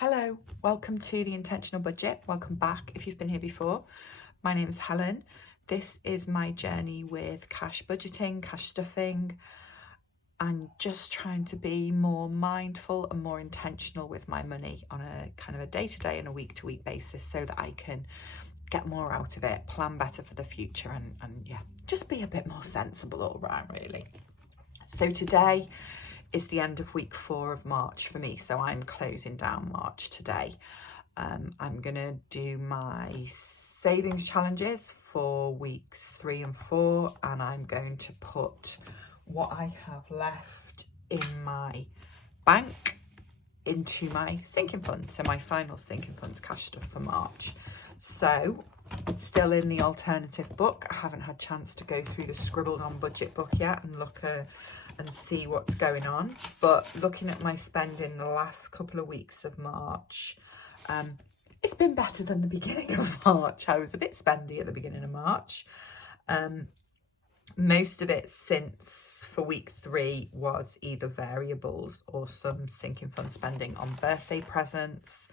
Hello, welcome to the Intentional Budget. Welcome back if you've been here before. My name is Helen. This is my journey with cash budgeting, cash stuffing, and just trying to be more mindful and more intentional with my money on a kind of a day-to-day and a week-to-week basis so that I can get more out of it, plan better for the future, and yeah, just be a bit more sensible all round really. So today is the end of week 4 of March for me, so I'm closing down March today. I'm gonna do my savings challenges for weeks 3 and 4, and I'm going to put what I have left in my bank into my sinking funds, so my final sinking funds cash stuff for March. So still in the alternative book. I haven't had a chance to go through the scribbled on budget book yet and look and see what's going on, but looking at my spending the last couple of weeks of March, it's been better than the beginning of March. I was a bit spendy at the beginning of March. Most of it since for week 3 was either variables or some sinking fund spending on birthday presents.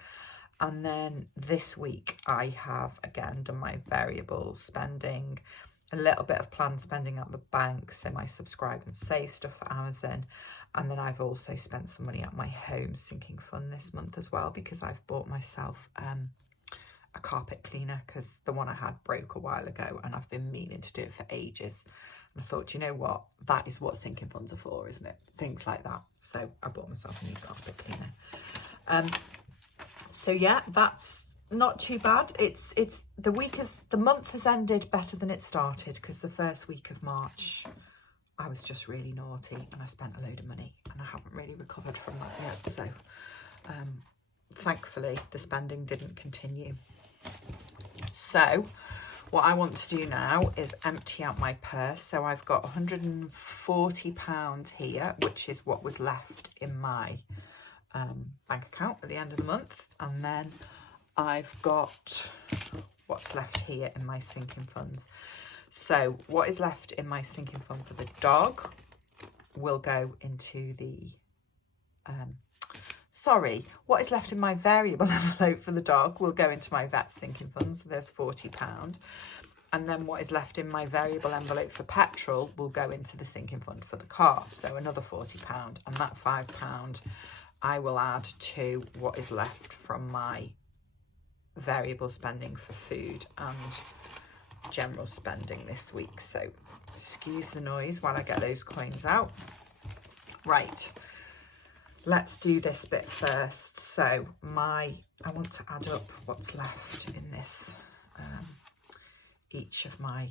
And then this week I have again done my variable spending, a little bit of planned spending at the bank, so my subscribe and save stuff for Amazon. And then I've also spent some money at my home sinking fund this month as well, because I've bought myself a carpet cleaner because the one I had broke a while ago and I've been meaning to do it for ages. And I thought, you know what, that is what sinking funds are for, isn't it? Things like that. So I bought myself a new carpet cleaner. So yeah, that's not too bad. It's the month has ended better than it started, because the first week of March I was just really naughty and I spent a load of money and I haven't really recovered from that yet. So thankfully the spending didn't continue. So what I want to do now is empty out my purse. So I've got £140 here, which is what was left in my bank account at the end of the month, and then I've got what's left here in my sinking funds. So what is left in my sinking fund for the dog will go into the what is left in my variable envelope for the dog will go into my vet sinking fund, so there's £40. And then what is left in my variable envelope for petrol will go into the sinking fund for the car, so another £40, and that £5 I will add to what is left from my variable spending for food and general spending this week. So excuse the noise while I get those coins out. Right, let's do this bit first. So I want to add up what's left in this each of my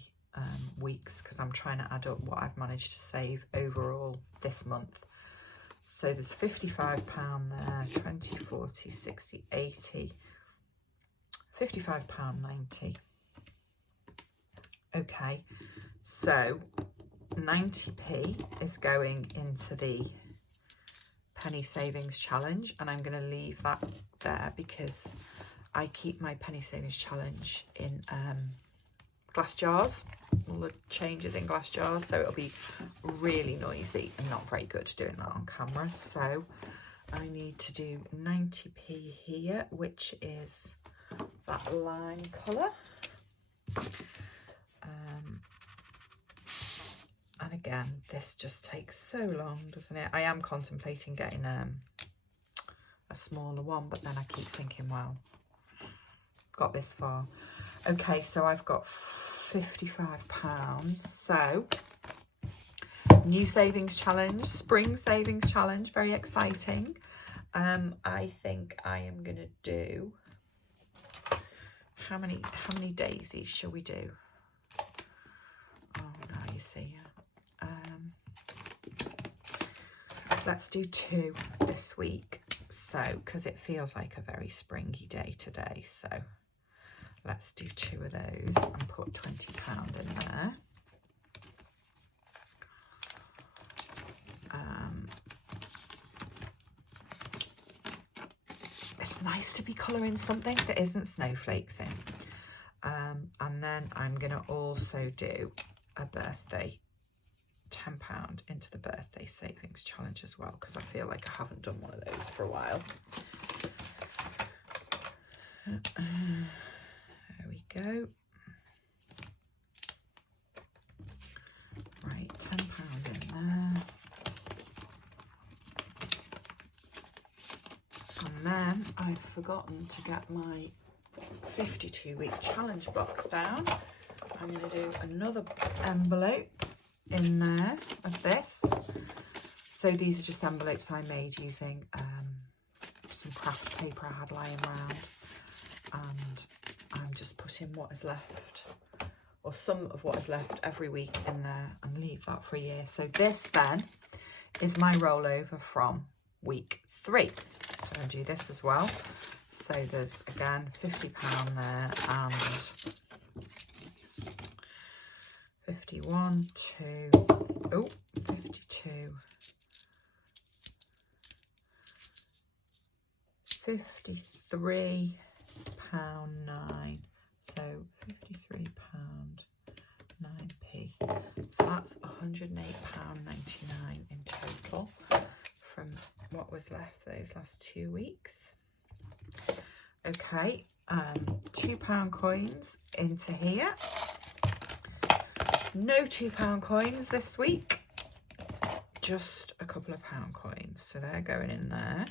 weeks, because I'm trying to add up what I've managed to save overall this month. So there's £55 there, 20, 40, 60, 80, £55.90. Okay, so 90p is going into the penny savings challenge, and I'm going to leave that there because I keep my penny savings challenge in glass jars, all the changes in glass jars, so it'll be really noisy and not very good doing that on camera. So I need to do 90p here, which is that lime colour, and again this just takes so long, doesn't it? I am contemplating getting a smaller one, but then I keep thinking, well, got this far. Okay, so I've got £55. So new savings challenge, spring savings challenge, very exciting. I think I am gonna do, how many daisies shall we do? Oh no, you see, let's do 2 this week, so because it feels like a very springy day today. So let's do 2 of those and put £20 in there. It's nice to be colouring something that isn't snowflakes in. And then I'm going to also do a birthday, £10 into the birthday savings challenge as well, because I feel like I haven't done one of those for a while. There we go. Right, £10 in there. And then I've forgotten to get my 52-week challenge box down. I'm going to do another envelope in there of this. So these are just envelopes I made using some craft paper I had lying around, and I'm just putting what is left, or some of what is left every week in there, and leave that for a year. So this then is my rollover from week 3. So I do this as well. So there's again £50 there, and 51, 2, oh, 52, 53 £9, so £53 9p. So that's £108.99 in total from what was left those last 2 weeks. Okay, £2 coins into here. No £2 coins this week, just a couple of pound coins. So they're going in there.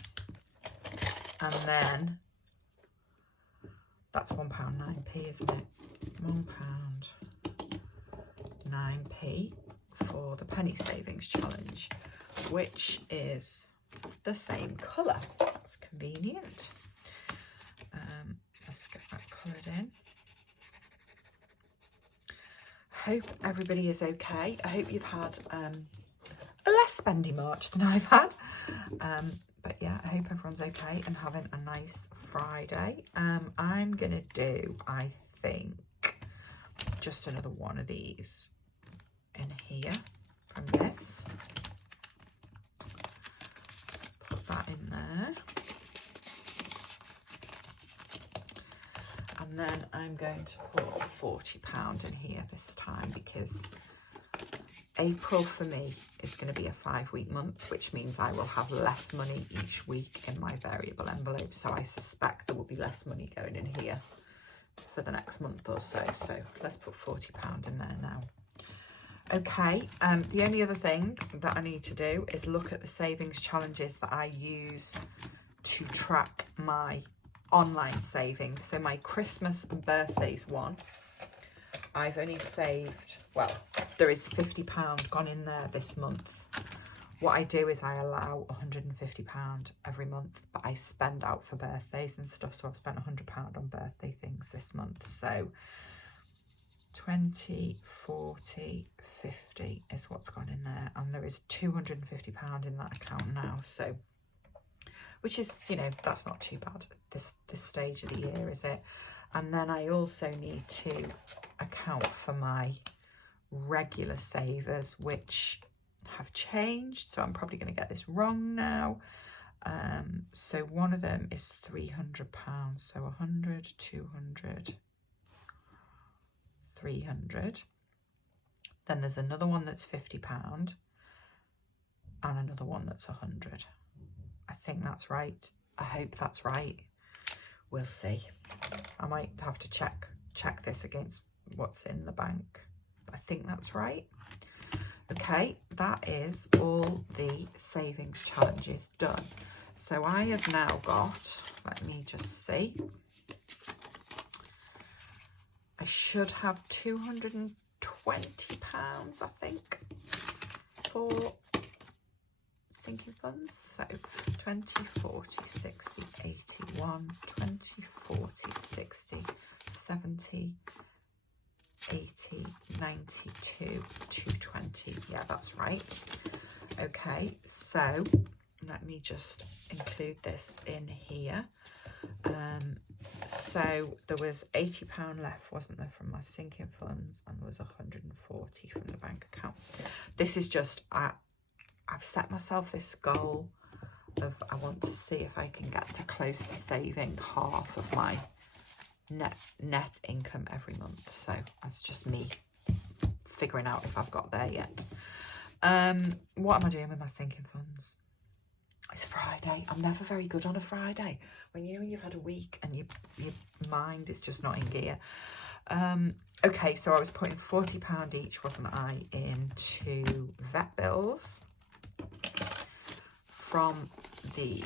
And then that's £1 9p, isn't it? £1 9p for the penny savings challenge, which is the same colour. That's convenient. Let's get that coloured in. Hope everybody is okay. I hope you've had a less spendy March than I've had. But yeah, I hope everyone's okay and having a nice Friday. I'm gonna do, I think, just another one of these in here from this. Put that in there. And then I'm going to put £40 in here this time, because April for me is going to be a 5-week month, which means I will have less money each week in my variable envelope. So I suspect there will be less money going in here for the next month or so. So let's put £40 in there now. Okay, the only other thing that I need to do is look at the savings challenges that I use to track my online savings. So my Christmas and birthdays one, I've only saved, well, there is £50 gone in there this month. What I do is I allow £150 every month, but I spend out for birthdays and stuff. So I've spent £100 on birthday things this month. So 20, 40, 50 is what's gone in there. And there is £250 in that account now. So, which is, you know, that's not too bad at this stage of the year, is it? And then I also need to account for my regular savers, which have changed. So I'm probably going to get this wrong now. So one of them is £300. So 100, 200, 300. Then there's another one that's £50 and another one that's 100. I think that's right. I hope that's right. We'll see. I might have to check this against what's in the bank. I think that's right. Okay, that is all the savings challenges done. So I have now got, let me just see. I should have £220, I think, for sinking funds. So 20, 40, 60, 81, 20, 40, 60, 70, 80, 92, 220. Yeah, that's right. Okay, so let me just include this in here. So there was £80 left, wasn't there, from my sinking funds, and there was 140 from the bank account. This is just, I've set myself this goal of, I want to see if I can get to close to saving half of my net income every month. So that's just me figuring out if I've got there yet. What am I doing with my sinking funds? It's Friday. I'm never very good on a Friday. When you've had a week and your mind is just not in gear. Okay, so I was putting £40 each, wasn't I, into vet bills from the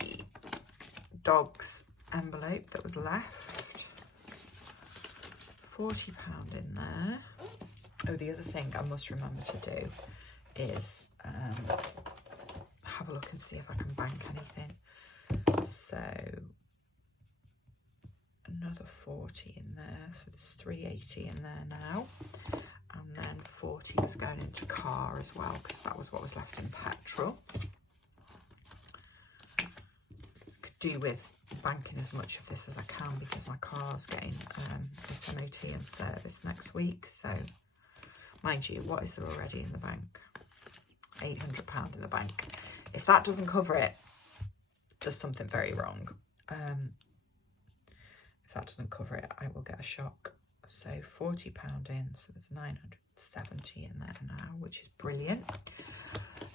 dog's envelope that was left. £40 in there. Oh, the other thing I must remember to do is have a look and see if I can bank anything. So another 40 in there, so there's 380 in there now, and then 40 was going into car as well, because that was what was left in petrol. Could do with banking as much of this as I can, because my car's getting its MOT and service next week. So mind you, what is there already in the bank? £800 in the bank. If that doesn't cover it, there's something very wrong. If that doesn't cover it, I will get a shock. So £40 in, so there's 970 in there now, which is brilliant.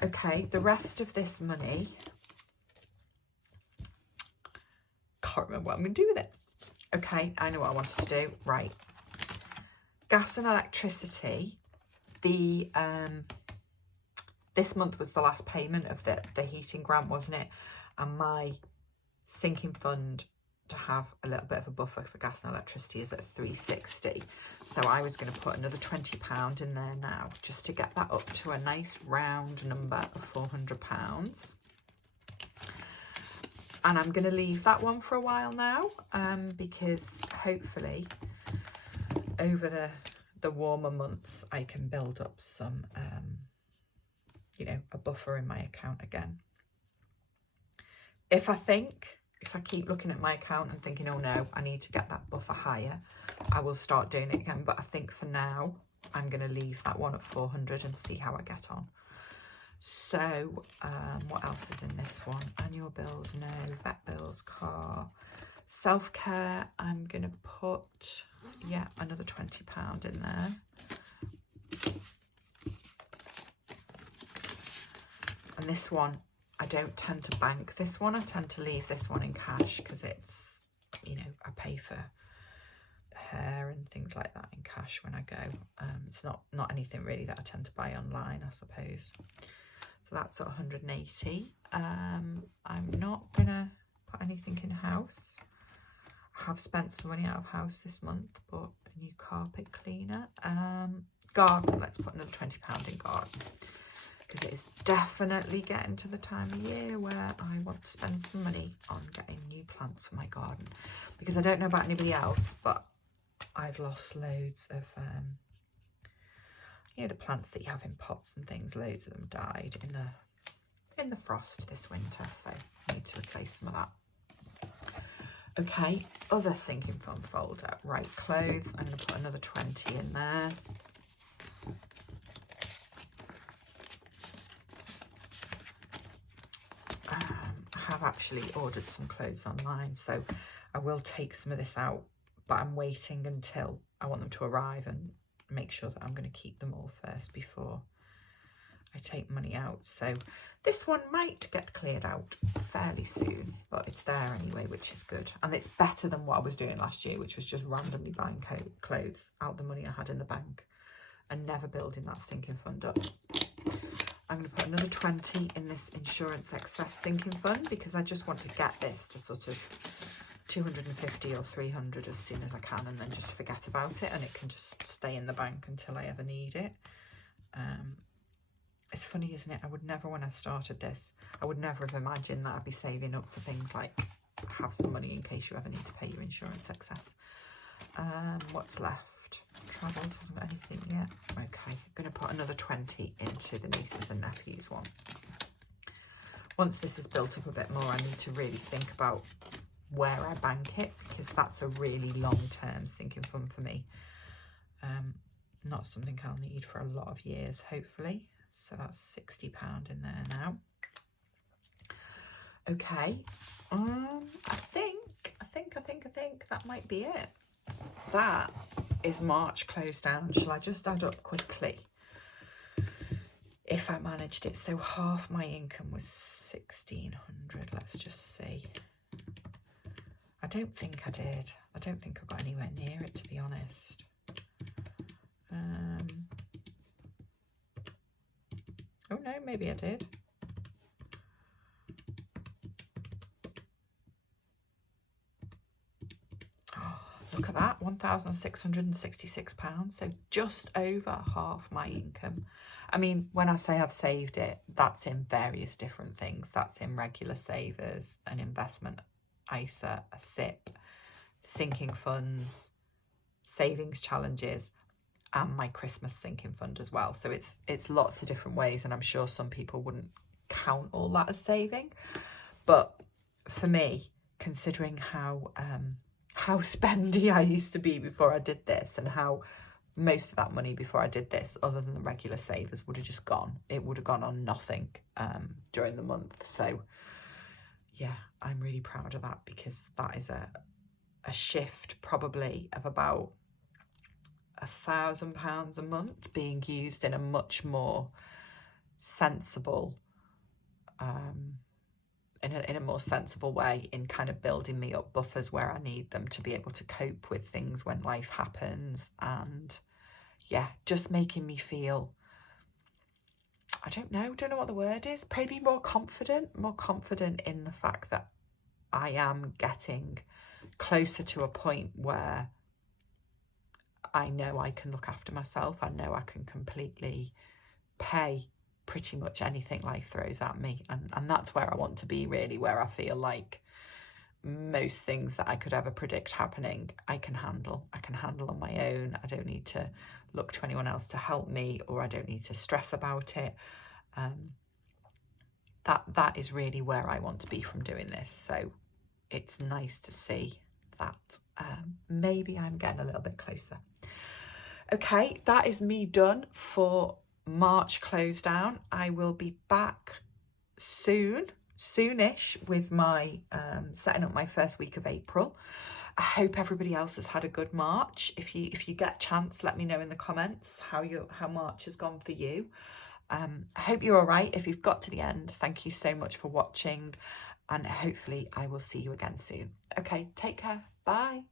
Okay, the rest of this money, can't remember what I'm going to do with it. Okay, I know what I wanted to do. Right, gas and electricity. The this month was the last payment of the heating grant, wasn't it? And my sinking fund to have a little bit of a buffer for gas and electricity is at 360. So I was going to put another £20 in there now, just to get that up to a nice round number of £400. And I'm going to leave that one for a while now, because hopefully over the warmer months I can build up some you know, a buffer in my account again. If I keep looking at my account and thinking, oh no, I need to get that buffer higher, I will start doing it again. But I think for now, I'm going to leave that one at 400 and see how I get on. So what else is in this one? Annual bills, no. Vet bills, car. Self-care, I'm going to put, yeah, another £20 in there. And this one, I don't tend to bank this one. I tend to leave this one in cash, because it's, you know, I pay for hair and things like that in cash when I go. It's not anything really that I tend to buy online, I suppose. So that's at 180. I'm not gonna put anything in house. I have spent some money out of house this month, but a new carpet cleaner. Garden, let's put another £20 in garden, because it is definitely getting to the time of year where I want to spend some money on getting new plants for my garden. Because I don't know about anybody else, but I've lost loads of, you know, the plants that you have in pots and things. Loads of them died in the frost this winter, so I need to replace some of that. Okay, other sinking fund folder. Right, clothes. I'm going to put another 20 in there. I have actually ordered some clothes online, so I will take some of this out, but I'm waiting until I want them to arrive and make sure that I'm going to keep them all first before I take money out. So this one might get cleared out fairly soon, but it's there anyway, which is good. And it's better than what I was doing last year, which was just randomly buying clothes out the money I had in the bank and never building that sinking fund up. I'm going to put another 20 in this insurance excess sinking fund, because I just want to get this to sort of 250 or 300 as soon as I can, and then just forget about it, and it can just stay in the bank until I ever need it. It's funny, isn't it? I would never, when I started this, I would never have imagined that I'd be saving up for things like have some money in case you ever need to pay your insurance excess. What's left? Travels, hasn't got anything yet. Okay, I'm going to put another 20 into the nieces and nephews one. Once this is built up a bit more, I need to really think about where I bank it, because that's a really long-term sinking fund for me. Not something I'll need for a lot of years, hopefully. So that's £60 in there now. Okay, I think that might be it. That is March closed down. Shall I just add up quickly if I managed it? So half my income was 1600, did. Let's just see. I don't think I did. I don't think I got anywhere near it, to be honest. Oh no, maybe I did. Oh, look at that, £1,666. So just over half my income. I mean, when I say I've saved it, that's in various different things. That's in regular savers, an investment ISA, a SIP, sinking funds, savings challenges, and my Christmas sinking fund as well. So it's lots of different ways, and I'm sure some people wouldn't count all that as saving. But for me, considering how spendy I used to be before I did this, and how most of that money before I did this, other than the regular savers, would have just gone. It would have gone on nothing during the month. So yeah, I'm really proud of that, because that is a shift probably of about £1,000 a month being used in a much more sensible in a more sensible way, in kind of building me up buffers where I need them to be able to cope with things when life happens. And yeah, just making me feel, I don't know what the word is, maybe more confident in the fact that I am getting closer to a point where I know I can look after myself. I know I can completely pay pretty much anything life throws at me, and that's where I want to be, really, where I feel like most things that I could ever predict happening, I can handle on my own. I don't need to look to anyone else to help me, or I don't need to stress about it. That is really where I want to be from doing this. So it's nice to see that maybe I'm getting a little bit closer. Okay, that is me done for March close down. I will be back soonish with my setting up my first week of April. I hope everybody else has had a good March. If you get a chance, let me know in the comments how March has gone for you. I hope you're all right. If you've got to the end, thank you so much for watching, and hopefully I will see you again soon. Okay, take care. Bye.